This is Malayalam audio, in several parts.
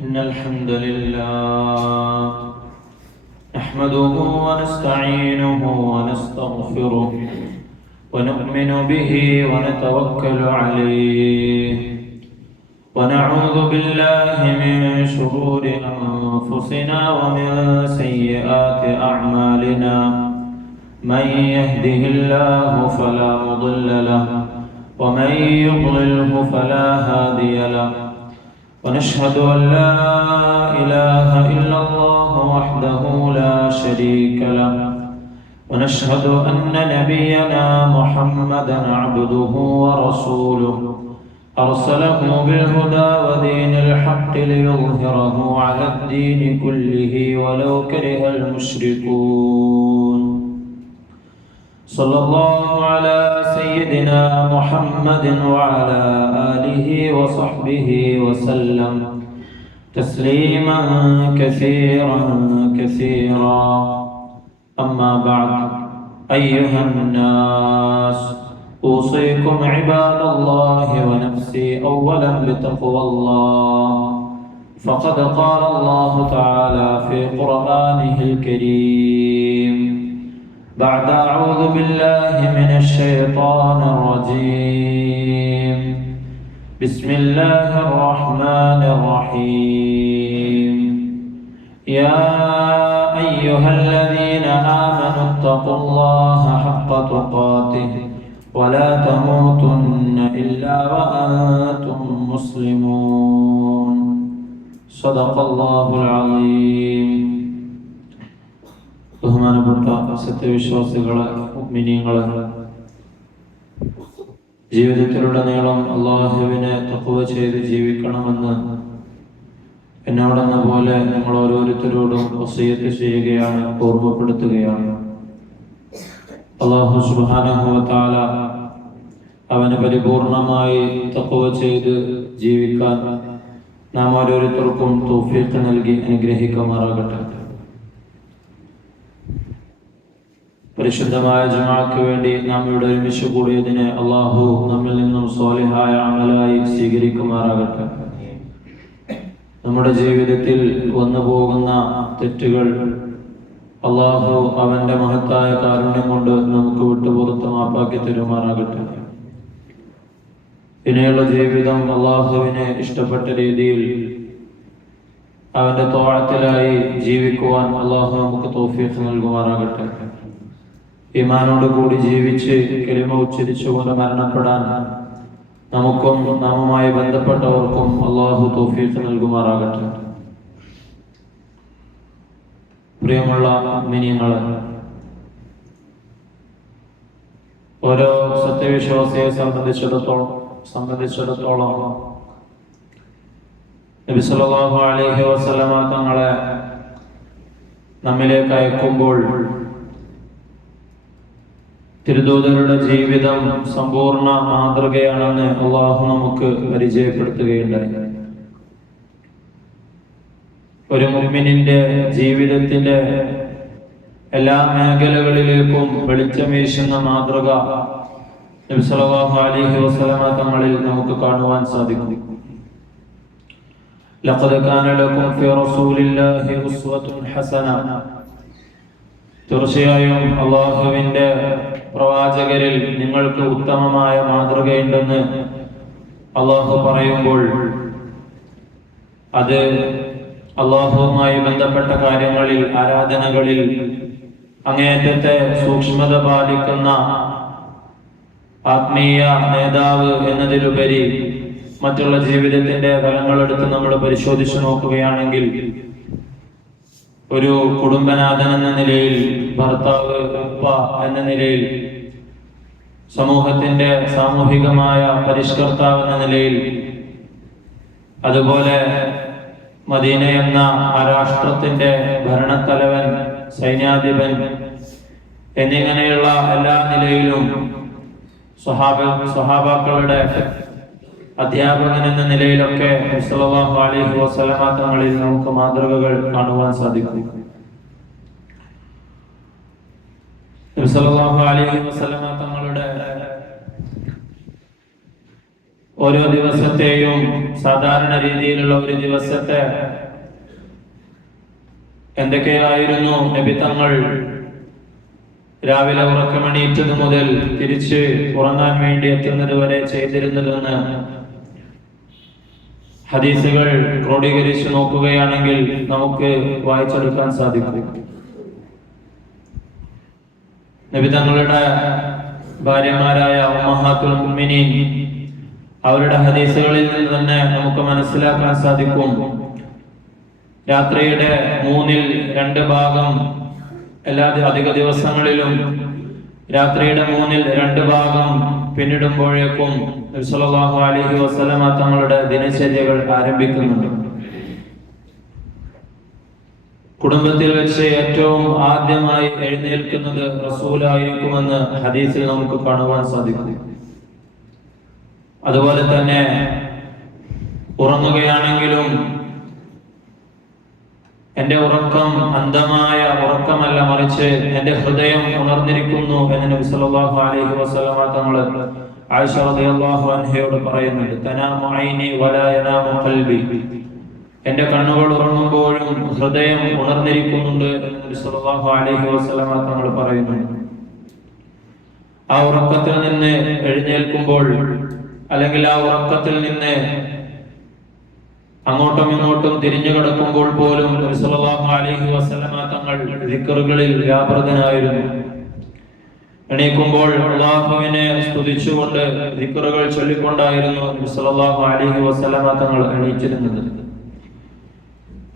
إن الحمد لله نحمده ونستعينه ونستغفره ونؤمن به ونتوكل عليه ونعوذ بالله من شرور أنفسنا ومن سيئات أعمالنا من يهده الله فلا مضل له ومن يضلله فلا هادي له ونشهد أن لا إله إلا الله وحده لا شريك له ونشهد أن نبينا محمدا عبده ورسوله أرسله بالهدى ودين الحق ليظهره على الدين كله ولو كره المشركون صلى الله على سيدنا محمد وعلى آله وصحبه وسلم تسليما كثيرا كثيرا. أما بعد، أيها الناس، أوصيكم عباد الله ونفسي أولا بتقوى الله، فقد قال الله تعالى في قرآنه الكريم بعد أعوذ بالله من الشيطان الرجيم بسم الله الرحمن الرحيم يا أيها الذين آمنوا اتقوا الله حق تقاته ولا تموتن إلا وأنتم مسلمون صدق الله العظيم. ബഹുമാനപ്പെട്ട സത്യവിശ്വാസികളെ, മുഅ്മിനീങ്ങളെ, ജീവിതത്തിലുടനീളം അല്ലാഹുവിനെ തഖ്വ ചെയ്ത് ജീവിക്കണമെന്ന് എന്നോടെന്ന പോലെ നിങ്ങൾ ഓരോരുത്തരോടും വസിയത്ത് ചെയ്യുകയാണ്, ഓർമ്മപ്പെടുത്തുകയാണ്. അല്ലാഹു സുബ്ഹാനഹു വ തആല അവന് പരിപൂർണമായി തഖ്വ ചെയ്ത് ജീവിക്കാൻ നാം ഓരോരുത്തർക്കും തൗഫീഖ് നൽകി അനുഗ്രഹിക്കുമാറാകട്ടെ. പരിശുദ്ധമായ ജുമുഅക്ക് വേണ്ടി നാം ഇവിടെ ഒരുമിച്ച് കൂടിയതിനെ അല്ലാഹു നമ്മിൽ നിന്നും സ്വാലിഹായ അമലായി സ്വീകരിക്കുമാറാകട്ടെ. നമ്മുടെ ജീവിതത്തിൽ വന്നു പോകുന്ന തെറ്റുകൾ അല്ലാഹു അവന്റെ മഹത്തായ കാരുണ്യം കൊണ്ട് നമുക്ക് വിട്ടുപുറത്ത് മാപ്പാക്കി തരുമാറാകട്ടെ. ഇനിയുള്ള ജീവിതം അല്ലാഹുവിനെ ഇഷ്ടപ്പെട്ട രീതിയിൽ അവന്റെ ത്വാഅത്തിലായി ജീവിക്കുവാൻ അല്ലാഹു നമുക്ക് തൗഫീഖ് നൽകുമാറാകട്ടെ. ഈമാനോട് കൂടി ജീവിച്ച് കലിമ ഉച്ചരിച്ചുകൊണ്ട് മരണപ്പെടാൻ നമുക്കും നാമുമായി ബന്ധപ്പെട്ടവർക്കും അല്ലാഹു തൗഫീഖ് നൽകുമാറാകട്ടെ. പ്രിയമുള്ള മുഅ്മിനീങ്ങളെ, ഓരോ സത്യവിശ്വാസിയെ സംബന്ധിച്ചിടത്തോളം നബി സല്ലല്ലാഹു അലൈഹി വസല്ലമ തങ്ങളെ നമ്മിലേക്ക് അയക്കുമ്പോൾ തിരുദൂതരുടെ ജീവിതം സമ്പൂർണ്ണ മാതൃകയാണെന്ന് അല്ലാഹു നമുക്ക് പരിചയപ്പെടുത്തുകയുണ്ടായി. ഒരു മുഅ്മിനിന്റെ ജീവിതത്തിന്റെ എല്ലാ മേഖലകളിലേക്കും വെളിച്ചം വീശുന്ന മാതൃക നബി സല്ലല്ലാഹു അലൈഹി വസല്ലമ തങ്ങളിൽ നമുക്ക് കാണുവാൻ സാധിക്കും. ലഖദ് കാന ലക്കും ഫീ റസൂലില്ലാഹി ഉസ്വത്തുൻ ഹസന. തീർച്ചയായും അല്ലാഹുവിന്റെ പ്രവാചകരിൽ നിങ്ങൾക്ക് ഉത്തമമായ മാതൃകയുണ്ടെന്ന് അല്ലാഹു പറയുമ്പോൾ അത് അല്ലാഹുവുമായി ബന്ധപ്പെട്ട കാര്യങ്ങളിൽ, ആരാധനകളിൽ അങ്ങേയറ്റത്തെ സൂക്ഷ്മത പാലിക്കുന്ന ആത്മീയ നേതാവ് എന്നതിലുപരി മറ്റുള്ള ജീവിതത്തിന്റെ ഫലങ്ങളെടുത്ത് നമ്മൾ പരിശോധിച്ചു നോക്കുകയാണെങ്കിൽ ഒരു കുടുംബനാഥൻ എന്ന നിലയിൽ, ഭർത്താവ്, ഉപ്പ എന്ന നിലയിൽ, സമൂഹത്തിന്റെ സാമൂഹികമായ പരിഷ്കർത്താവ് എന്ന നിലയിൽ, അതുപോലെ മദീന എന്ന ആ രാഷ്ട്രത്തിന്റെ ഭരണത്തലവൻ, സൈന്യാധിപൻ എന്നിങ്ങനെയുള്ള എല്ലാ നിലയിലും സ്വഹാബാക്കളുടെ അധ്യാപകൻ എന്ന നിലയിലൊക്കെ സല്ലല്ലാഹു അലൈഹി വസല്ലമ തങ്ങളിൽ നമുക്ക് മാതൃകകൾ കാണുവാൻ സാധിക്കും. സല്ലല്ലാഹു അലൈഹി വസല്ലമ തങ്ങളുടെ ഓരോ ദിവസത്തെയും സാധാരണ രീതിയിലുള്ള ഒരു ദിവസത്തെ എന്തൊക്കെയായിരുന്നു നബി തങ്ങൾ രാവിലെ ഉറക്കമണീറ്റത് മുതൽ തിരിച്ച് ഉറങ്ങാൻ വേണ്ടി എത്തുന്നത് വരെ ചെയ്തിരുന്നതെന്ന് ഹദീസുകൾ ക്രോഡീകരിച്ച് നോക്കുകയാണെങ്കിൽ നമുക്ക് വായിച്ചെടുക്കാൻ സാധിക്കും. നബി തങ്ങളുടെ ഭാര്യമാരായ ഉമ്മഹാത്തുൽ മുഅ്മിനീൻ അവരുടെ ഹദീസുകളിൽ നിന്ന് തന്നെ നമുക്ക് മനസ്സിലാക്കാൻ സാധിക്കും, രാത്രിയുടെ 2/3 എല്ലാ അധിക ദിവസങ്ങളിലും രാത്രിയുടെ 2/3 പിന്നിടുമ്പോഴേക്കും നബി സല്ലല്ലാഹു അലൈഹി വസല്ലമ തങ്ങളുടെ ദിനചര്യകൾ ആരംഭിക്കുന്നുണ്ട്. കുടുംബത്തിൽ വെച്ച് ഏറ്റവും ആദ്യമായി എഴുന്നേൽക്കുന്നത് റസൂലായിരിക്കുമെന്ന് ഹദീസിൽ നമുക്ക് കാണുവാൻ സാധിക്കും. അതുപോലെ തന്നെ ഉറങ്ങുകയാണെങ്കിലും എന്റെ ഉറക്കം അന്ധമായ ഉറക്കമല്ല, മറിച്ച് എന്റെ ഹൃദയം ഉണർന്നിരിക്കുന്നു എന്ന് നബി സല്ലല്ലാഹു അലൈഹി വസല്ലമ തങ്ങൾ ആയിഷ റളിയല്ലാഹു അൻഹയോട് പറയുന്നുണ്ട്. തനാമു ഐനി വലാ യനാമു ഖൽബി, എന്റെ കണ്ണുകൾ ഉറങ്ങുമ്പോഴും ഹൃദയം ഉണർന്നിരിക്കുന്നുണ്ട് എന്ന് നബി സല്ലല്ലാഹു അലൈഹി വസല്ലമ തങ്ങൾ പറയുന്നുണ്ട്. ആ ഉറക്കത്തിൽ നിന്ന് എഴുന്നേൽക്കുമ്പോൾ അല്ലെങ്കിൽ ആ ഉറക്കത്തിൽ നിന്ന് അങ്ങോട്ടും ഇങ്ങോട്ടും തിരിഞ്ഞു കിടക്കുമ്പോൾ പോലും നബി സല്ലല്ലാഹു അലൈഹി വസല്ലമ തങ്ങൾ ദിക്റുകളിൽ വ്യാപൃതനായിരുന്നു. എണീക്കുമ്പോൾ അല്ലാഹുവിനെ സ്തുതിച്ചുകൊണ്ട് ദിക്റുകൾ ചൊല്ലിക്കൊണ്ടായിരുന്നു നബി സല്ലല്ലാഹു അലൈഹി വസല്ലമ തങ്ങൾ എണീറ്റിരുന്നത്.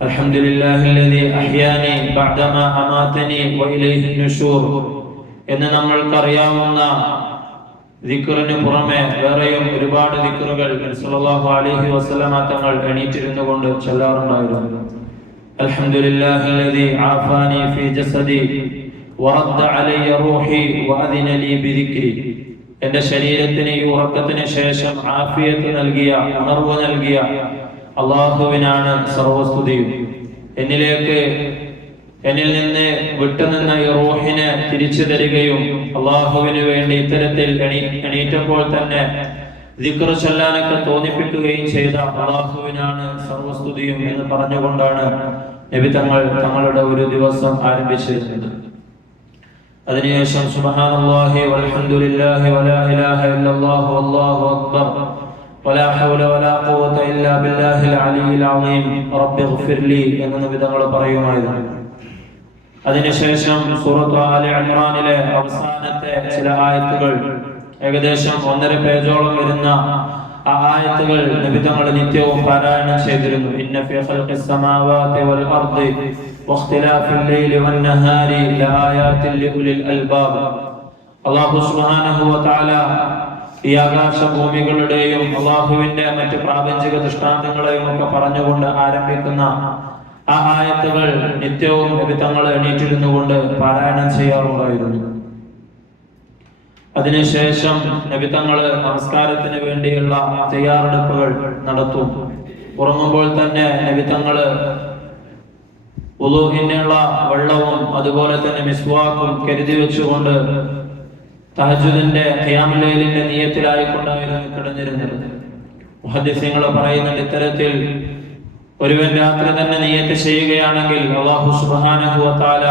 അൽഹംദുലില്ലാഹില്ലദീ അഹ്യാനി ബഅദമാ അമാതനി വഇലൈഹി നുശൂർ എന്ന് നമ്മൾക്കറിയാവുന്ന ദിക്റിന് പുറമെ വേറെയും ഒരുപാട് ദിക്റുകൾ സല്ലല്ലാഹു അലൈഹി വസല്ലമ തങ്ങൾ എണീറ്റിരുന്നു കൊണ്ട് ചൊല്ലാറുണ്ടായിരുന്നു. അൽഹംദുലില്ലാഹില്ലദീ ആഫാനി ഫീ ജസദി വറദ്ദ അലയ്യ റൂഹി വഅദിന ലീ ബിദിക്രി, എന്റെ ശരീരത്തിന് ഈ ഉറക്കത്തിന് ശേഷം ആഫിയത്ത് നൽകിയ, ഉണർവ് നൽകിയ അല്ലാഹുവിനാണ് സർവസ്തുതിയും. എന്നിൽ നിന്ന് വിട്ടുനിന്ന ഈ റൂഹിനെ തിരിച്ചു തരികയും അള്ളാഹുവിന് വേണ്ടി ഇത്തരത്തിൽ എണീറ്റപ്പോൾ തന്നെ ദിക്ർ ചൊല്ലാനൊക്കെ തോന്നിപ്പിക്കുകയും ചെയ്ത അള്ളാഹുവിനാണ് സർവസ്തുതിയും എന്ന് പറഞ്ഞുകൊണ്ടാണ് നബി തങ്ങൾ തങ്ങളുടെ ഒരു ദിവസം ആരംഭിച്ചിരുന്നത്. അതിനുശേഷം സുബ്ഹാനല്ലാഹി വൽഹംദുലില്ലാഹി വലാ ഇലാഹ ഇല്ലല്ലാഹു വല്ലാഹു അക്ബർ വലാ ഹൗല വലാ ഖുവത ഇല്ലാ ബില്ലാഹിൽ അലിയിൽ അളീം റബ്ബിഗ്ഫിർ ലി എന്ന് നബി തങ്ങൾ പറയുമായിരുന്നു. അതിനുശേഷം സൂറത്ത് ആല ഇംറാനിലെ അവസാനത്തെ ചില ആയത്തുകൾ, ഏകദേശം 1.5 പേജോളം വരുന്ന ആ ആയത്തുകൾ നബി തങ്ങൾ നിത്യവും പാരായണം ചെയ്തിരുന്നു. ഇന്ന ഫീ ഖൽഖിസ് സമാവാതി വൽ അർദി വഖ്തിലാഫിൽ ലൈലി വൻ നഹാരി ലആയാതിൻ ലിഉലിൽ അൽബാബ്. അല്ലാഹു സുബ്ഹാനഹു വ തആല ഈ ആകാശഭൂമികളുടെയും അല്ലാഹുവിന്റെ മറ്റ് പ്രാപഞ്ചിക ദൃഷ്ടാന്തങ്ങളെയും ഒക്കെ പറഞ്ഞുകൊണ്ട് ആരംഭിക്കുന്ന ആ ആയത്തുകൾ നിത്യവും നബി തങ്ങൾ എണീറ്റിരുന്നു കൊണ്ട് പാരായണം ചെയ്യാറുണ്ടായിരുന്നു. അതിനുശേഷം നബി തങ്ങൾ നമസ്കാരത്തിന് വേണ്ടിയുള്ള തയ്യാറെടുപ്പുകൾ നടത്തും. ഉറങ്ങുമ്പോൾ തന്നെ നബി തങ്ങൾ വുളൂഹിനുള്ള വെള്ളവും അതുപോലെ തന്നെ മിസ്വാക്കും കരുതി വെച്ചുകൊണ്ട് തഹജ്ജുദിന്റെ ഖിയാമുൽ ലൈലിന്റെ നിയ്യത്തിലായിക്കൊണ്ടായിരുന്നു കിടന്നിരുന്നത്. മുഹദ്ദിസീങ്ങൾ പറയുന്നുണ്ട്, ഇത്തരത്തിൽ ഒരുവൻ രാത്രി തന്നെ നിയ്യത്ത് ചെയ്യുകയാണെങ്കിൽ അല്ലാഹു സുബ്ഹാനഹു വ തആല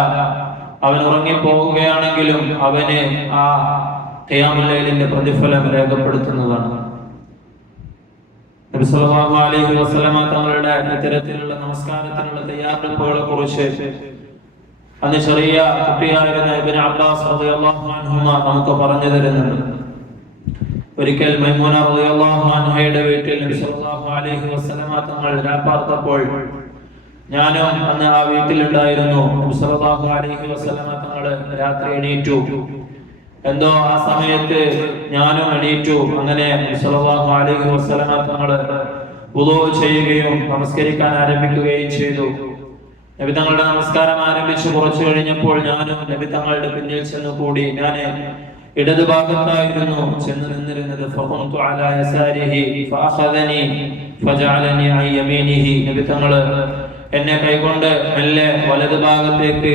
അവൻ ഉറങ്ങിപ്പോവുകയാണെങ്കിലും അവന് ആ ഖിയാമുൽ ലൈലിന്റെ പ്രതിഫലം രേഖപ്പെടുത്തുന്നതാണ്. നബി സല്ലല്ലാഹു അലൈഹി വസല്ലമ തങ്ങളുടെ ഇത്തരത്തിലുള്ള നമസ്കാരത്തിനുള്ള തയ്യാറെടുപ്പുകളെ കുറിച്ച് അന്ന് ചെറിയ കുട്ടിയായിരുന്ന ഇബ്നു അബ്ബാസ് റളിയല്ലാഹു അൻഹുമ നമുക്ക് പറഞ്ഞു തരുന്നുണ്ട്. ഒരിക്കൽ മൈമൂന റളിയല്ലാഹു അൻഹയുടെ വീട്ടിൽ നബി സല്ലല്ലാഹു അലൈഹി വസല്ലമ തങ്ങൾ രാപ്പാർത്തപ്പോൾ ഞാനും അന്ന് ആ വീട്ടിലുണ്ടായിരുന്നു. നബി സല്ലല്ലാഹു അലൈഹി വസല്ലമ തങ്ങൾ രാത്രി എണീറ്റു. എന്തോ ആ സമയത്ത് ഞാനും എണീറ്റു. അങ്ങനെ നബി സല്ലല്ലാഹു അലൈഹി വസല്ലമ തങ്ങൾ വുളൂ ചെയ്യുകയും നമസ്കരിക്കാൻ ആരംഭിക്കുകയും ചെയ്തു. നബി തങ്ങളുടെ നമസ്കാരം ആരംഭിച്ചു കുറച്ചു കഴിഞ്ഞപ്പോൾ ഞാനും നബി തങ്ങളുടെ പിന്നിൽ ചെന്ന് കൂടി. ഞാൻ ഇടതു ഭാഗത്തായിരുന്നു ചെന്ന് നിന്നിരുന്നത്. ഫഖംതു അലാ യസാരിഹി ഫഅഖദനി ഫജഅലനി അൻ യമീനിഹി, നബി തങ്ങൾ എന്നെ കൈകൊണ്ട് മെല്ലെ വലതു ഭാഗത്തേക്ക്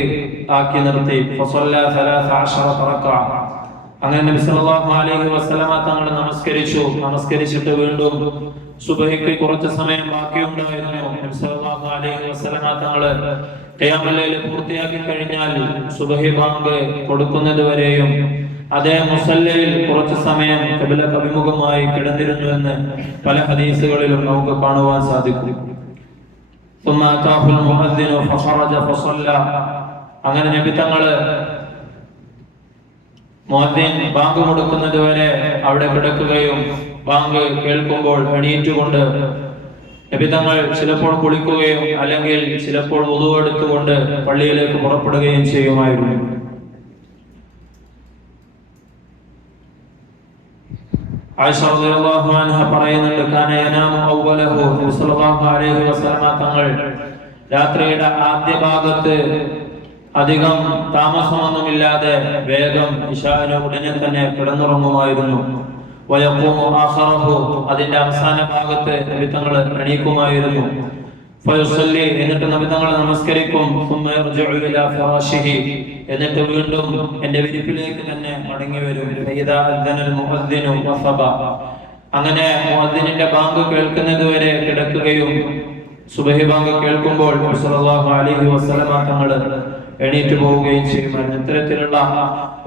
ആക്കി നിർത്തി. ഫസല്ല 13 റക്അ, അങ്ങനെ നബി സല്ലല്ലാഹു അലൈഹി വസല്ലമ തങ്ങൾ നമസ്കരിച്ചിട്ട് വീണ്ടും സുബഹിക്ക് കുറച്ച് സമയം ബാക്കിയുണ്ടായിരുന്നു. നബി സല്ലല്ലാഹു അലൈഹി വസല്ലമ തങ്ങൾ ഖിയാമുൽ ലൈൽ പൂർത്തിയാക്കി കഴിഞ്ഞാൽ സുബഹി ബാങ്ക് കൊടുക്കുന്നത് വരെയും അതേ മുസല്ലയിൽ കുറച്ച് സമയം ഖിബ്ലക്ക് അഭിമുഖമായി കിടന്നിരുന്നുവെന്ന് പല ഹദീസുകളിലും നമുക്ക് കാണുവാൻ സാധിക്കും. ثم أتاه المؤذن فخرج فصلى. അങ്ങനെ നബി തങ്ങൾ മുഅദ്ദിൻ ബാങ്ക് കൊടുക്കുന്നത് വരെ അവിടെ കിടക്കുകയും ബാങ്ക് കേൾക്കുമ്പോൾ എണീറ്റുകൊണ്ട് നബി തങ്ങൾ ചിലപ്പോൾ കുളിക്കുകയും അല്ലെങ്കിൽ ചിലപ്പോൾ വുളു എടുത്തുകൊണ്ട് പള്ളിയിലേക്ക് പുറപ്പെടുകയും ചെയ്യുമായിരുന്നു. ആയിഷ റളിയല്ലാഹു അൻഹ പറയുന്നുണ്ട്, കാന യനാമു അവ്വലഹു. നബി സല്ലല്ലാഹു അലൈഹി വസല്ലമ തങ്ങൾ രാത്രിയുടെ ആദ്യ ഭാഗത്ത് അധികം താമസമൊന്നുമില്ലാതെ വേഗം ഇശാഇന് ഉടനെ തന്നെ കിടന്നുറങ്ങുമായിരുന്നു. വയഖൂമു ആഖറഹു, അതിന്റെ അവസാന ഭാഗത്ത് നബി തങ്ങൾ എണീക്കുമായിരുന്നു. ഫയുസല്ലി, എന്നിട്ട് നബി തങ്ങൾ നമസ്കരിക്കും. സുമ്മ യർജിഉ ഇലാ ഫറാശിഹി, എന്നിട്ട് വീണ്ടും എന്റെ വിരിപ്പിലേക്ക് തന്നെ മടങ്ങി വരും. ഫഇദാ അദ്ദനൽ മുഅദ്ദിനു വസബ, അങ്ങനെ മുഅദ്ദിനിന്റെ ബാങ്ക് കേൾക്കുന്നത് വരെ കിടക്കുകയും സുബഹി ബാങ്ക് കേൾക്കുമ്പോൾ നബി സല്ലല്ലാഹു അലൈഹി വസല്ലമ തങ്ങൾ എണീറ്റ് പോവുകയും ചെയ്യുമായിരുന്നു. ഇത്തരത്തിലുള്ള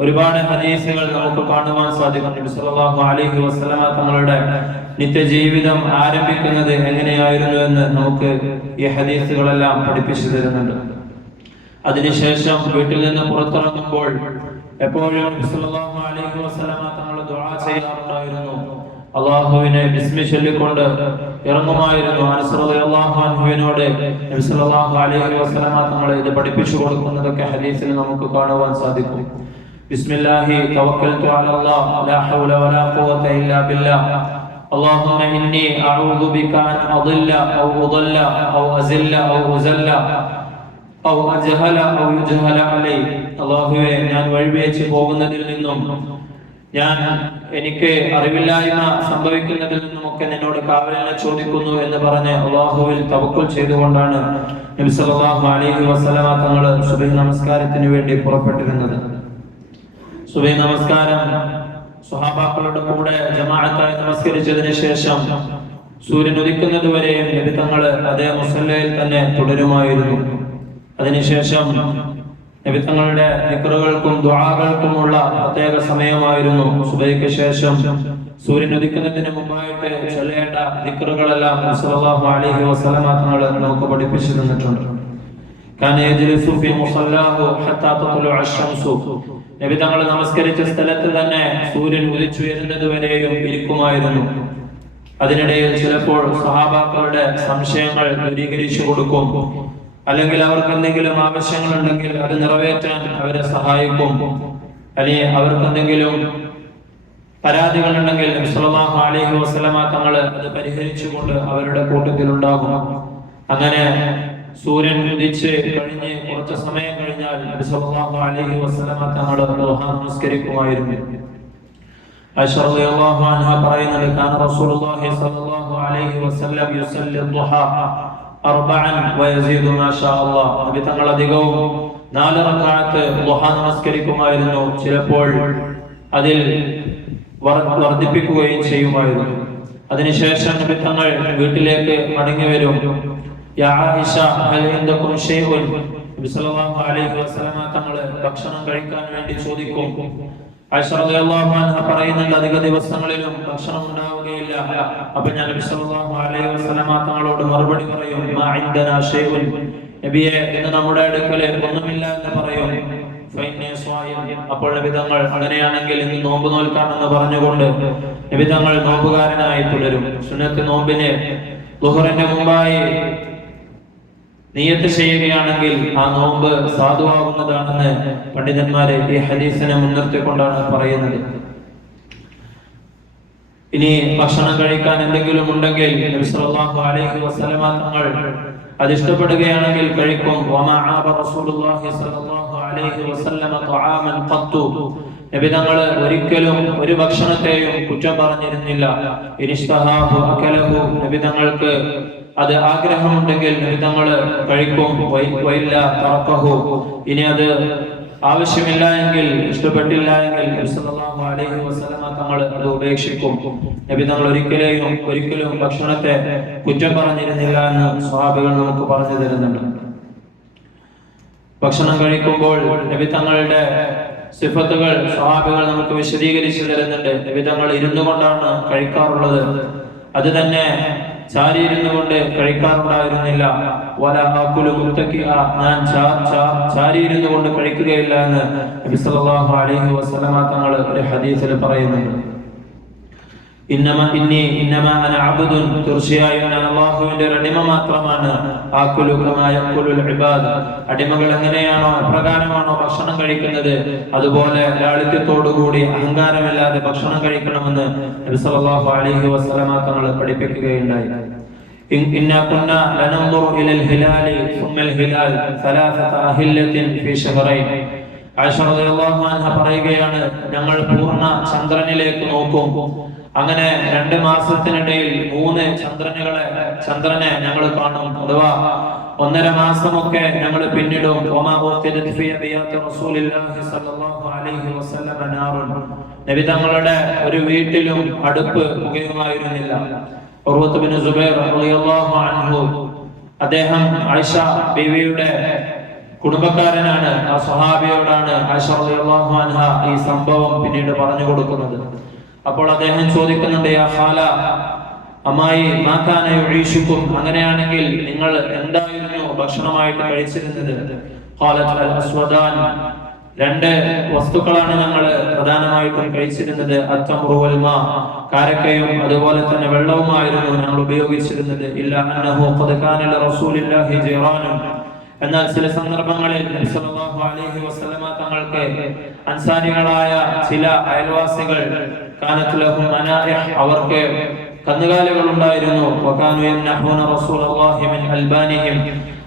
ഒരുപാട് ഹദീസുകൾ നമുക്ക് കാണുവാൻ സാധിക്കും. നബി സല്ലല്ലാഹു അലൈഹി വസല്ലമ തങ്ങളുടെ നിത്യജീവിതം ആരംഭിക്കുന്നത് എങ്ങനെയായിരുന്നു എന്ന് നമുക്ക് ഈ ഹദീസുകളെല്ലാം പഠിപ്പിച്ചു തരുന്നുണ്ട്. അതിനുശേഷം വീട്ടിൽ നിന്ന് പുറത്തിറങ്ങുമ്പോൾ എപ്പോഴും നബി സല്ലല്ലാഹു അലൈഹി വസല്ലമ തങ്ങൾ ദുആ ചെയ്യാറുണ്ടായിരുന്നു. അല്ലാഹുവിനെ ബിസ്മി ചൊല്ലിക്കൊണ്ട് ഇറങ്ങുമായിരുന്നു. അനസ് റളിയല്ലാഹു അൻഹുവിനോട് നബി സല്ലല്ലാഹു അലൈഹി വസല്ലമ തങ്ങൾ ഇത് പഠിപ്പിച്ചു കൊടുക്കുന്നതൊക്കെ ഹദീസിൽ നമുക്ക് കാണുവാൻ സാധിക്കും. ബിസ്മില്ലാഹി തവക്കൽതു അലല്ലാഹ് ലാ ഹൗല വലാ ഖുവത ഇല്ലാ ബില്ലാഹ് اللهم إني أعوذ بك أن أضل أو أضل أو أزل أو أزل أو أجهل أو يجهل علي. അല്ലാഹുവേ, ഞാൻ വഴിപിഴച്ചു പോകുന്നതിൽ നിന്നും എനിക്ക് അറിവില്ലായ്മ സംഭവിക്കുന്നതിൽ നിന്നുമൊക്കെ നിന്നോട് കാവലിനെ ചോദിക്കുന്നു എന്ന് പറഞ്ഞ് അല്ലാഹുവിൽ തവക്കുൽ ചെയ്തുകൊണ്ടാണ് നബി സല്ലല്ലാഹു അലൈഹി വസല്ലമ തങ്ങൾ സുബഹി നമസ്കാരത്തിന് വേണ്ടി പുറപ്പെട്ടിരുന്നത്. സുബഹി നമസ്കാരം സ്വഹാബാക്കളുടെ കൂടെ ജമാഅത്തായി നമസ്കരിച്ചതിന് ശേഷം സൂര്യൻ ഉദിക്കുന്നത് വരെയും നബി തങ്ങൾ അതേ മുസല്ലയിൽ തന്നെ തുടരുമായിരുന്നു. അതിനുശേഷം നബി തങ്ങളുടെ ദിക്റുകൾക്കും ദുആകൾക്കുമുള്ള പ്രത്യേക സമയമായിരുന്നു. സുബഹിക്ക് ശേഷം സൂര്യൻ ഉദിക്കുന്നതിന് മുമ്പായിട്ട് ചൊല്ലേണ്ട ദിക്റുകളെല്ലാം സല്ലല്ലാഹു അലൈഹി വസല്ലമ തങ്ങൾ നമുക്ക് പഠിപ്പിച്ചു തന്നിട്ടുണ്ട്. കാന യജ്ലിസു ഫി മുസല്ലാഹു ഹത്താ തത്ലുഅ അശംസു, നബി തങ്ങൾ നമസ്കരിച്ച സ്ഥലത്ത് തന്നെ സൂര്യൻ ഉദിച്ചുയരുന്നത് വരെയും ഇരിക്കുമായിരുന്നു. അതിനിടയിൽ ചിലപ്പോൾ സഹാബാക്കളുടെ സംശയങ്ങൾ ദൂരീകരിച്ചു കൊടുക്കും, അല്ലെങ്കിൽ അവർക്ക് എന്തെങ്കിലും ആവശ്യങ്ങളുണ്ടെങ്കിൽ അത് നിറവേറ്റാൻ അവരെ സഹായിക്കും, അല്ലെങ്കിൽ അവർക്ക് എന്തെങ്കിലും പരാതികളുണ്ടെങ്കിൽ നബി സല്ലല്ലാഹു അലൈഹി വസല്ലമ തങ്ങൾ അത് പരിഹരിച്ചുകൊണ്ട് അവരുടെ കൂട്ടത്തിലുണ്ടാകും. അങ്ങനെ സൂര്യൻ ഉദിച്ച് കഴിഞ്ഞ് കുറച്ച് സമയം കഴിഞ്ഞാൽ നബി സല്ലല്ലാഹു അലൈഹി വസല്ലമ തങ്ങൾ ദുഹാ നമസ്കരിക്കുമായിരുന്നു. ആയിഷ റളിയല്ലാഹു അൻഹ പറയുന്നത്, കാന റസൂലുള്ളാഹി സ്വല്ലല്ലാഹു അലൈഹി വസല്ലം യുസല്ലി ദുഹാ അർബഅൻ വയസീദു മാ ഷാ അല്ലാഹ്. നബി തങ്ങൾ അധികവും 4 റക്അത്ത് ദുഹാ നമസ്കരിക്കുമായിരുന്നു. ചിലപ്പോൾ അതിൽ വർദ്ധിപ്പിക്കുകയും ചെയ്യുമായിരുന്നു. അതിനുശേഷം നബി തങ്ങൾ വീട്ടിലേക്ക് മടങ്ങി വരും. യാ ആയിഷ ഹൽ ഇൻദകും ഷൈഉൻ, നബി സല്ലല്ലാഹു അലൈഹി വസല്ലമ തങ്ങൾ ഭക്ഷണം കഴിക്കാൻ വേണ്ടി ചോദിക്കും. ആയിഷ റളിയല്ലാഹു അൻഹ പറയുന്നുണ്ട്, അധിക ദിവസങ്ങളിലും ഭക്ഷണം ഉണ്ടാവുകയില്ല. അപ്പോൾ ഞാൻ നബി സല്ലല്ലാഹു അലൈഹി വസല്ലമ തങ്ങളോട് മറുപടി പറയും, മാ ഇൻദനാ ഷൈഉൻ, നബിയെ ഇന്ന് നമ്മുടെ അടുക്കൽ ഒന്നുമില്ല എന്ന് പറയും. ഫൈനി സ്വായിം, അപ്പോൾ നബി തങ്ങൾ അങ്ങനെയാണെങ്കിൽ ഇന്ന് നോമ്പ് നോൽക്കാമെന്ന് പറഞ്ഞുകൊണ്ട് നബി തങ്ങൾ നോമ്പുകാരനായി തുടരും. സുന്നത്ത് നോമ്പിന് ളുഹറിന്റെ മുമ്പായി നിയത്ത് ചെയ്യുകയാണെങ്കിൽ ആ നോമ്പ് സാധുവാകുന്നതാണെന്ന് പണ്ഡിതന്മാരെ ഈ ഹദീസിനെ മുൻനിർത്തിക്കൊണ്ടാണ് പറയുന്നത്. ഇനി ഭക്ഷണം കഴിക്കാൻ എന്തെങ്കിലും ഉണ്ടെങ്കിൽ നബി സല്ലല്ലാഹു അലൈഹി വസല്ലമ തങ്ങൾ അത് ഇഷ്ടപ്പെടുകയാണെങ്കിൽ കഴിക്കും. വമാ ആബ റസൂലുള്ളാഹി സല്ലല്ലാഹു അലൈഹി വസല്ലമ തആമൻ ഖത്തു, നബി തങ്ങൾ ഒരിക്കലും ഒരു ഭക്ഷണത്തെയും കുറ്റം പറഞ്ഞിരുന്നില്ല. ഇനിഷ്തഹാഹു അകലഹു, നബി തങ്ങൾക്ക് അത് ആഗ്രഹമുണ്ടെങ്കിൽ നബി തങ്ങൾ കഴിക്കും. വൈല്ല തറക്കഹു, ഇനി അത് ആവശ്യമില്ല എങ്കിൽ, ഇഷ്ടപ്പെട്ടില്ല എങ്കിൽ നബി സല്ലല്ലാഹു അലൈഹി വസല്ലമ തങ്ങൾ അത് ഉപേക്ഷിക്കും. നബി തങ്ങൾ ഒരിക്കലും ഭക്ഷണത്തെ കുറ്റം പറഞ്ഞിരുന്നില്ല എന്ന് സ്വഹാബികൾ നമുക്ക് പറഞ്ഞു തരുന്നുണ്ട്. ഭക്ഷണം കഴിക്കുമ്പോൾ നബി തങ്ങളുടെ സിഫത്തുകൾ സ്വഹാബികൾ നമുക്ക് വിശദീകരിച്ചു തരുന്നുണ്ട്. നബി തങ്ങൾ ഇരുന്നു കൊണ്ടാണ് കഴിക്കാറുള്ളത്. അത് തന്നെ ചാരിയിരുന്നു കൊണ്ട് കഴിക്കാറുണ്ടായിരുന്നില്ല. ഞാൻ ചാരിയിരുന്നു കൊണ്ട് കഴിക്കുകയില്ല എന്ന് നബി സല്ലല്ലാഹു അലൈഹി വസല്ലമ തങ്ങൾ ഒരു ഹദീസിൽ പറയുന്നുണ്ട്. തീർച്ചയായും ഞാൻ അല്ലാഹുവിന്റെ ഒരു അടിമ മാത്രമാണ്. അടിമകൾ എങ്ങനെയാണോ എപ്രകാരമാണോ ഭക്ഷണം കഴിക്കുന്നത്, അതുപോലെ ലാളിത്യത്തോടുകൂടി അഹങ്കാരമില്ലാതെ ഭക്ഷണം കഴിക്കണമെന്ന് നബി സല്ലല്ലാഹു അലൈഹി വസല്ലമ തങ്ങൾ പഠിപ്പിക്കുകയുണ്ടായി. ഇന്നാ കുന്നാ ലനൻദുറു ഇലൽ ഹിലാലി സുമ്മൽ ഹിലാൽ സലാസത അഹില്ലത്തിൻ ഫീ ശഹറൈൻ. ആയിഷ റളിയല്ലാഹു അൻഹ പറയുകയാണ്, ഞങ്ങൾ പൂർണ്ണ ചന്ദ്രനിലേക്ക് നോക്കും. അങ്ങനെ 2 മാസത്തിനിടയിൽ 3 ചന്ദ്രനെ ഞങ്ങൾ കാണും. അഥവാ 1.5 മാസമൊക്കെ ഞങ്ങൾ പിന്നിടും. നബി തങ്ങളുടെ ഒരു വീട്ടിലും അടുപ്പ് പുകയുമായിരുന്നില്ല. ഉർവത്ത് ബിൻ സുബൈർ റളിയല്ലാഹു അൻഹു, അദ്ദേഹം ആയിഷ ബീവിയുടെ കുടുംബക്കാരനാണ്. ആ സ്വഹാബിയോടാണ് ആയിഷ റളിയല്ലാഹു അൻഹ ഈ സംഭവം പിന്നീട് പറഞ്ഞു കൊടുക്കുന്നത്. അപ്പോൾ അദ്ദേഹം ചോദിക്കുന്നുണ്ട്, യാ ഖാല അമ്മായി മാ കാന യുഈശുകും, അങ്ങനെയാണെങ്കിൽ നിങ്ങൾ എന്തായിരുന്നു ഭക്ഷണമായിട്ട് കഴിച്ചിരുന്നത്? ഖാലത് അൽ അസ്വദാൻ, 2 വസ്തുക്കളാണ് ഞങ്ങൾ പ്രധാനമായിട്ടും കഴിച്ചിരുന്നത്. അത്തംറു വൽ മാ, കാരക്കയും അതുപോലെ തന്നെ വെള്ളവുമായിരുന്നു ഞങ്ങൾ ഉപയോഗിച്ചിരുന്നത്. ഇല്ല അന്നഹു ഖദ് കാന ലറസൂലില്ലാഹി ജിറാനും, എന്നാൽ ചില സന്ദർഭങ്ങളിൽ നബി സല്ലല്ലാഹു അലൈഹി വസല്ലമ തങ്ങൾക്ക് അൻസാരികളായ ചില അയൽവാസികൾ കാനത്ത് ലഹും മനാഇഹ്, അവർക്ക് കന്നുകാലികൾ ഉണ്ടായിരുന്നു. വകാനു യംനഹൂന റസൂലല്ലാഹി മിൻ അൽബാനിഹിം,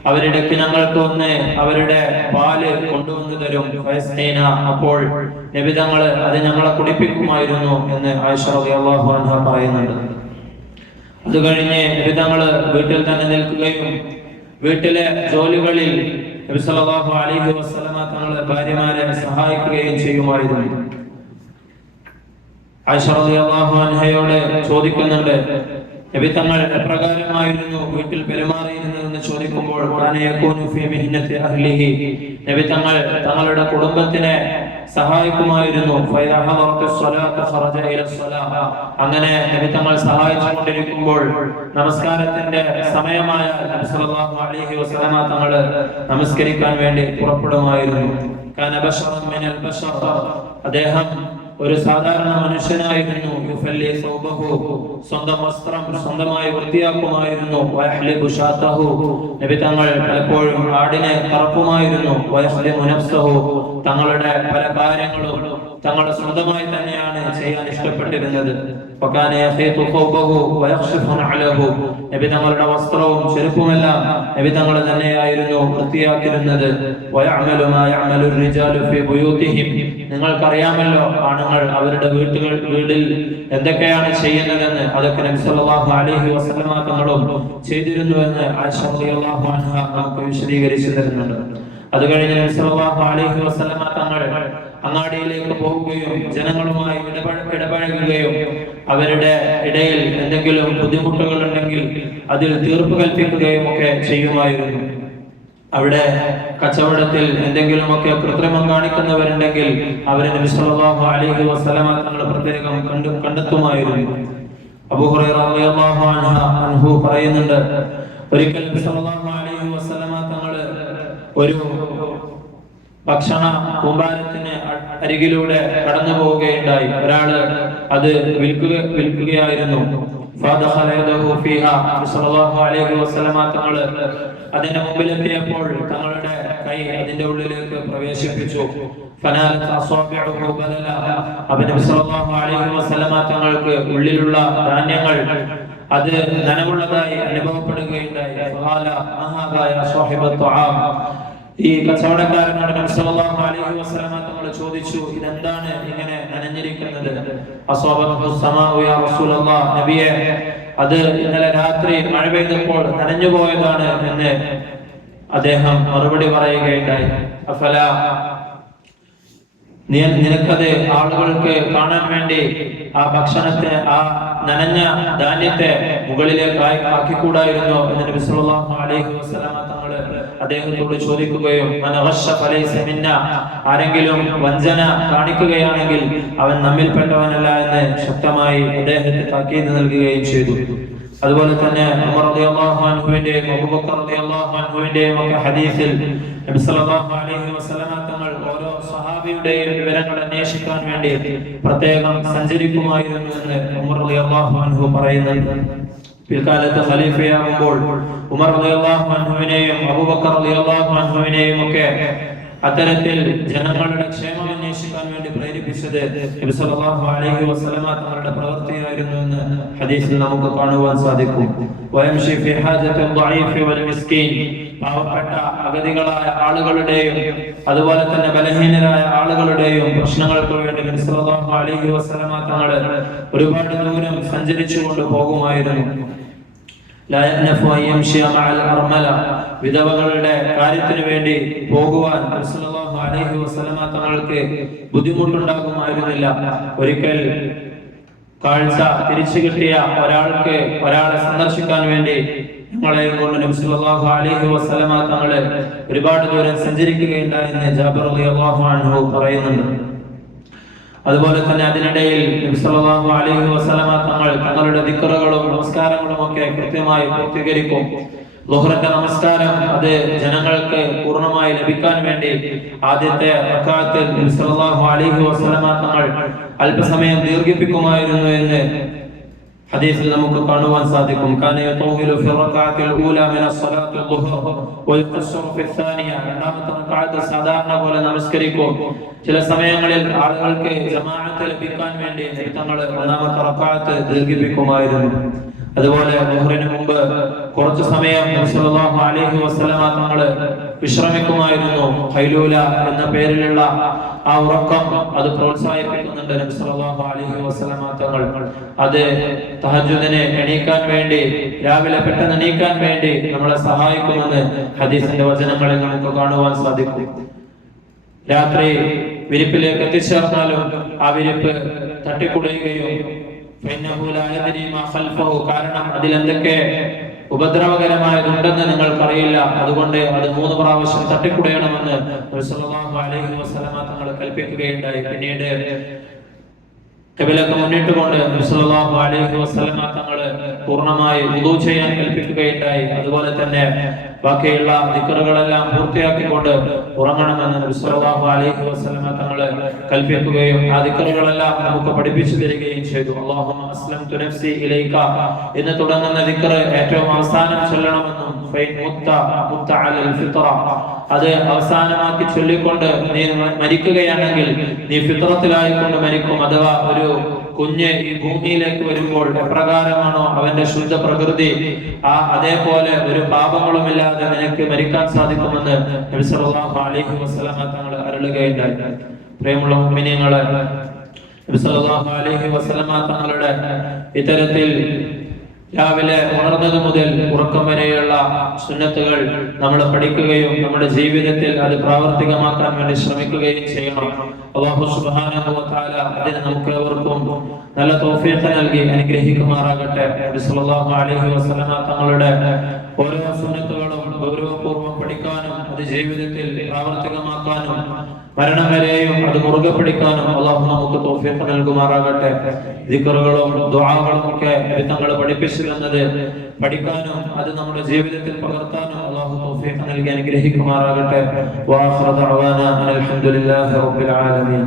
അവരിടയ്ക്ക് ഞങ്ങൾക്ക് ഒന്ന് അവരുടെ പാല് കൊണ്ടുവന്നു തരും. ഫയസ്തീന, അപ്പോൾ നബി തങ്ങൾ അത് ഞങ്ങളെ കുടിപ്പിക്കുമായിരുന്നു എന്ന് ആയിഷ റളിയല്ലാഹു അൻഹ പറയുന്നുണ്ട്. അത് കഴിഞ്ഞ് നബി തങ്ങൾ വീട്ടിൽ തന്നെ നിൽക്കുകയും വീട്ടിലെ ജോലികളിൽ നബി സല്ലല്ലാഹു അലൈഹി വസല്ലമ തങ്ങളുടെ ഭാര്യമാരെ സഹായിക്കുകയും ചെയ്യുമായിരുന്നു. ആയിഷ റളിയല്ലാഹു അൻഹയോട് ചോദിക്കുന്നുണ്ട്, നബി തങ്ങൾ എപ്രകാരമായിരുന്നു വീട്ടിൽ പെരുമാറിയിരുന്നതെന്ന് ചോദിക്കുമ്പോൾ, നബി തങ്ങൾ തങ്ങളുടെ കുടുംബത്തിനെ സഹായിക്കുമായിരുന്നു. അങ്ങനെ നബി തങ്ങൾ സഹായിച്ചുകൊണ്ടിരിക്കുമ്പോൾ നമസ്കാരത്തിന്റെ സമയമായ നബി സല്ലല്ലാഹു അലൈഹി വസല്ലമ തങ്ങൾ നമസ്കരിക്കാൻ വേണ്ടി പുറപ്പെടുമായിരുന്നു. അദ്ദേഹം ഒരു സാധാരണ മനുഷ്യനായിരുന്നു. സ്വന്തം വസ്ത്രം സ്വന്തമായി വൃത്തിയാക്കുമായിരുന്നു. നബി തങ്ങൾ പലപ്പോഴും ആടിനെ കറക്കുമായിരുന്നു. തങ്ങളുടെ പല കാര്യങ്ങളും തങ്ങൾ സ്വന്തമായി തന്നെയാണ് ചെയ്യാൻ ഇഷ്ടപ്പെട്ടിരുന്നത്. നബി തങ്ങളുടെ വസ്ത്രവും ചെരുപ്പുമെല്ലാം നബി തങ്ങൾ തന്നെയായിരുന്നു വൃത്തിയാക്കിയിരുന്നത്. നിങ്ങൾക്കറിയാമല്ലോ ആണുങ്ങൾ അവരുടെ വീടിൽ എന്തൊക്കെയാണ് ചെയ്യുന്നതെന്ന്. അതൊക്കെ നബി സല്ലല്ലാഹു അലൈഹി വസല്ലമ തങ്ങളും ചെയ്തിരുന്നുവെന്ന് ആയിഷ റളിയല്ലാഹു അൻഹ നമുക്ക് വിശദീകരിച്ചു തരുന്നുണ്ട്. അത് കഴിഞ്ഞ് നബി സല്ലല്ലാഹു അലൈഹി വസല്ലമ തങ്ങൾ അങ്ങാടിയിലേക്ക് പോവുകയും ജനങ്ങളുമായി ഇടപഴകുകയും അവരുടെ ഇടയിൽ എന്തെങ്കിലും ബുദ്ധിമുട്ടുകൾ ഉണ്ടെങ്കിൽ അതിൽ തീർപ്പ് കൽപ്പിക്കുകയും ഒക്കെ ചെയ്യുമായിരുന്നു. അവിടെ കച്ചവടത്തിൽ എന്തെങ്കിലുമൊക്കെ കൃത്രിമം കാണിക്കുന്നവരുണ്ടെങ്കിൽ അവരെ നബി സല്ലല്ലാഹു അലൈഹി വസല്ലമ തങ്ങൾ പ്രത്യേകം കണ്ടെത്തുമായിരുന്നു. അബൂ ഹുറൈറ റളിയല്ലാഹു അൻഹു പറയുന്നുണ്ട്, ഒരിക്കൽ നബി സല്ലല്ലാഹു അലൈഹി വസല്ലമ തങ്ങൾ ഒരു ഭക്ഷണ കൂമ്പാരത്തിന് അരികിലൂടെ കടന്നു പോവുകയുണ്ടായി. ഒരാള് അത് വിൽക്കുകയായിരുന്നു. അതിന്റെ മുമ്പിലെത്തിയപ്പോൾ തങ്ങളുടെ കൈ അതിന്റെ ഉള്ളിലേക്ക് പ്രവേശിപ്പിച്ചു. തങ്ങൾക്ക് ഉള്ളിലുള്ള ധാന്യങ്ങൾ അത് നനവുള്ളതായി അനുഭവപ്പെടുകയുണ്ടായി. ഈ കച്ചവടക്കാരനോട് നബി സല്ലല്ലാഹു അലൈഹി വസല്ലമ തങ്ങൾ ചോദിച്ചു, ഇതെന്താണ് ഇങ്ങനെ നനഞ്ഞിരിക്കുന്നത്? നബിയെ, അത് ഇന്നലെ രാത്രി മഴ പെയ്തപ്പോൾ നനഞ്ഞു പോയതാണ് എന്ന് അദ്ദേഹം മറുപടി പറയുകയുണ്ടായി. നിനക്കത് ആളുകൾക്ക് കാണാൻ വേണ്ടി ആ ഭക്ഷണത്തെ, ആ നനഞ്ഞ ധാന്യത്തെ മുകളിലേക്ക് ആക്കിക്കൂടായിരുന്നോ എന്ന് നബി സല്ലല്ലാഹു അലൈഹി വസല്ലമ തങ്ങള് അദ്ദേഹത്തോട് ചോദിക്കുകയും, ആരെങ്കിലും വഞ്ചന കാണിക്കുകയാണെങ്കിൽ അവൻ നമ്മിൽപ്പെട്ടവനല്ല എന്ന് ശക്തമായി അദ്ദേഹത്തെ താക്കീത് നൽകുകയും ചെയ്തു. അതുപോലെ തന്നെ ഉമർ റളിയല്ലാഹു അൻഹുവിന്റെയും അബൂബക്കർ റളിയല്ലാഹു അൻഹുവിന്റെയും ഒക്കെ ഹദീസിൽ നബി സല്ലല്ലാഹു അലൈഹി വസല്ലമ തങ്ങൾ ഓരോ സ്വഹാബിയുടെയും വിവരങ്ങൾ അന്വേഷിക്കാൻ വേണ്ടി പ്രത്യേകം സഞ്ചരിക്കുമായിരുന്നു എന്ന് ഉമർ റളിയല്ലാഹു അൻഹു പറയുന്നുണ്ട്. പിൽക്കാലത്ത് ഖലീഫയാകുമ്പോൾ ഉമർ റളിയല്ലാഹു അൻഹുവിനെയും അബൂബക്കർ റളിയല്ലാഹു അൻഹുവിനെയും ഒക്കെ അത്തരത്തിൽ ജനങ്ങളുടെ ക്ഷേമം അന്വേഷിക്കാൻ വേണ്ടി പ്രേരിപ്പിച്ചത് നബി സല്ലല്ലാഹു അലൈഹി വസല്ലമ തങ്ങളുടെ പ്രവൃത്തിയായിരുന്നു എന്ന് ഹദീസിൽ നമുക്ക് കാണുവാൻ സാധിക്കും. വയംശി ഫി ഹാജത്തിൽ ദഈഫ് വൽ മിസ്കീൻ, പാവപ്പെട്ട അഗതികളായ ആളുകളുടെയും അതുപോലെ തന്നെ ബലഹീനരായ ആളുകളുടെയും പ്രശ്നങ്ങൾക്ക് വേണ്ടി നബി സല്ലല്ലാഹു അലൈഹി വസല്ലമ തങ്ങൾ ഒരുപാട് ദൂരം സഞ്ചരിച്ചുകൊണ്ട് പോകുമായിരുന്നു. വിധവകളുടെ കാര്യത്തിന് വേണ്ടി പോകുവാൻ നബി സല്ലല്ലാഹു അലൈഹി വസല്ലമ തങ്ങൾക്ക് ബുദ്ധിമുട്ടുണ്ടാകുമായിരുന്നില്ല. ഒരിക്കൽ കാഴ്ച തിരിച്ചു കിട്ടിയ ഒരാളെ സന്ദർശിക്കാൻ വേണ്ടി ഞങ്ങളെയും കൊണ്ട് നബി സല്ലല്ലാഹു അലൈഹി വസല്ലമ തങ്ങള് ഒരുപാട് ദൂരം സഞ്ചരിക്കുകയുണ്ടായെന്ന് ജാബിർ റളിയല്ലാഹു അൻഹു പറയുന്നുണ്ട്. അതുപോലെ തന്നെ അതിനിടയിൽ നബി സല്ലല്ലാഹു അലൈഹി വസല്ലമ തങ്ങൾ തങ്ങളുടെ ദിക്റുകളും നമസ്കാരങ്ങളും ഒക്കെ കൃത്യമായി പൂർത്തീകരിക്കും. ളുഹ്റിന്റെ നമസ്കാരം അത് ജനങ്ങൾക്ക് പൂർണ്ണമായി ലഭിക്കാൻ വേണ്ടി ആദ്യത്തെ റക്അത്തിൽ നബി സല്ലല്ലാഹു അലൈഹി വസല്ലമ തങ്ങൾ അല്പസമയം ദീർഘിപ്പിക്കുമായിരുന്നു എന്ന് ഹദീസിൽ നമുക്ക് കാണുവാൻ സാധിക്കും. കാന യതൗഹിലു ഫി റക്അത്തിൽ ഊല മിന സ്വലാത്തിൽ ളുഹ്ർ വയഖ്സറു ഫി സാനിയ, രണ്ടാമത്തെ റക്അത്ത് സാധാരണ പോലെ നമസ്കരിക്കും. ചില സമയങ്ങളിൽ ആളുകൾക്ക് ജമാഅത്ത് ലഭിക്കാൻ വേണ്ടി തങ്ങൾ ഒന്നാമത്തെ റക്അത്ത് ദീർഘിപ്പിക്കുമായിരുന്നു. അതുപോലെ ളുഹ്റിന് മുമ്പ് കുറച്ചു സമയം നബി സല്ലല്ലാഹു അലൈഹി വസല്ലമ തങ്ങൾ വിശ്രമിക്കുമായിരുന്നു. ഖൈലൂല എന്ന പേരിലുള്ള ആ ഉറക്കം അത് പ്രോത്സാഹിപ്പിക്കുന്നുണ്ട് നബി സല്ലല്ലാഹു അലൈഹി വസല്ലമ തങ്ങൾ. അത് തഹജ്ജുദിനെ എണീക്കാൻ വേണ്ടി, രാവിലെ പെട്ടെന്ന് എണീക്കാൻ വേണ്ടി നമ്മളെ സഹായിക്കുമെന്ന് ഹദീസിന്റെ വചനങ്ങളിൽ നമുക്ക് കാണുവാൻ സാധിക്കും. രാത്രി വിരിപ്പിലേക്ക് എത്തിച്ചേർന്നാലും ആ വിരിപ്പ് തട്ടിക്കുടയുകയും, കാരണം അതിലെന്തൊക്കെ ഉപദ്രവകരമായതുണ്ടെന്ന് നിങ്ങൾക്കറിയില്ല, അതുകൊണ്ട് അത് 3 പ്രാവശ്യം തട്ടിക്കുടയണമെന്ന് നബി സല്ലല്ലാഹു അലൈഹി വസല്ലമ തങ്ങൾ കൽപ്പിക്കുകയുണ്ടായി. പിന്നീട് ഖിബലക്ക് മുന്നിട്ടുകൊണ്ട് നബി സല്ലല്ലാഹു അലൈഹി വസല്ലമ തങ്ങൾ പൂർണ്ണമായി വുദൂ ചെയ്യാൻ കൽപ്പിക്കുകയുണ്ടായി. അതുപോലെ തന്നെ ബാക്കിയുള്ള ദിക്റുകളെല്ലാം പൂർത്തിയാക്കിക്കൊണ്ട് ഉറങ്ങണമെന്ന് നബി സല്ലല്ലാഹു അലൈഹി വസല്ലമ തങ്ങൾ കൽപ്പിക്കുകയും ആ ദിക്റുകളെല്ലാം നമുക്ക് പഠിപ്പിച്ചു തരികയും ചെയ്തു. അല്ലാഹുമ്മ അസ്ലംതു നഫ്സി ഇലൈക എന്ന് തുടങ്ങുന്ന ദിക്ർ ഏറ്റവും അവസാനം ചൊല്ലണമെന്നും, മുത്ത അലൽ ഫിത്ര, അത് അവസാനമാക്കി ചൊല്ലിക്കൊണ്ട് നീ മരിക്കുകയാണെങ്കിൽ നീ ഫിത്രത്തിലായിക്കൊണ്ട് മരിക്കും. അഥവാ ഒരു കുഞ്ഞ് ഈ ഭൂമിയിലേക്ക് വരുമ്പോൾ എപ്രകാരമാണോ അവന്റെ ശുദ്ധ പ്രകൃതി, അതേപോലെ ഒരു പാപങ്ങളുമില്ലാതെ നിനക്ക് മരിക്കാൻ സാധിക്കുമെന്ന് നബി സല്ലല്ലാഹു അലൈഹി വസല്ലമ തങ്ങൾ അരുളുകയുണ്ടായി. പ്രിയമുള്ള മുഅ്മിനീങ്ങളെ, നബി സല്ലല്ലാഹു അലൈഹി വസല്ലമ തങ്ങളുടെ ഇത്തരത്തിൽ രാവിലെ ഉണർന്നത് മുതൽ ഉറക്കം വരെയുള്ള സുന്നത്തുകൾ നമ്മൾ പഠിക്കുകയും നമ്മുടെ ജീവിതത്തിൽ അത് പ്രാവർത്തികമാക്കാൻ വേണ്ടി ശ്രമിക്കുകയും ചെയ്യണം. അല്ലാഹു സുബ്ഹാനഹു വ തആല അതിന് നമുക്ക് ഏവർക്കും നല്ല തൗഫീഖ് നൽകി അനുഗ്രഹിക്കുമാറാകട്ടെ. നബി സല്ലല്ലാഹു അലൈഹി വസല്ലമ തങ്ങളുടെ ഓരോ സുന്നത്തുകളും ഗൗരവപൂർവ്വം പഠിക്കാനും അത് ജീവിതത്തിൽ പ്രാവർത്തികമാക്കാനും മരണം വരെയും അത് മുറുകെ പിടിക്കാനും അല്ലാഹു നമുക്ക് തൗഫീഖ് നൽകുമാറാകട്ടെ. ദിക്റുകളും ദുആകളും ഒക്കെ തങ്ങൾ പഠിപ്പിച്ചു തന്നത് പഠിക്കാനും അത് നമ്മുടെ ജീവിതത്തിൽ പകർത്താനും അല്ലാഹു തൗഫീഖ് നൽകി അനുഗ്രഹിക്കുമാറാകട്ടെ. വആഖിറു ദഅവാനാ അൽഹംദുലില്ലാഹി റബ്ബിൽ ആലമീൻ.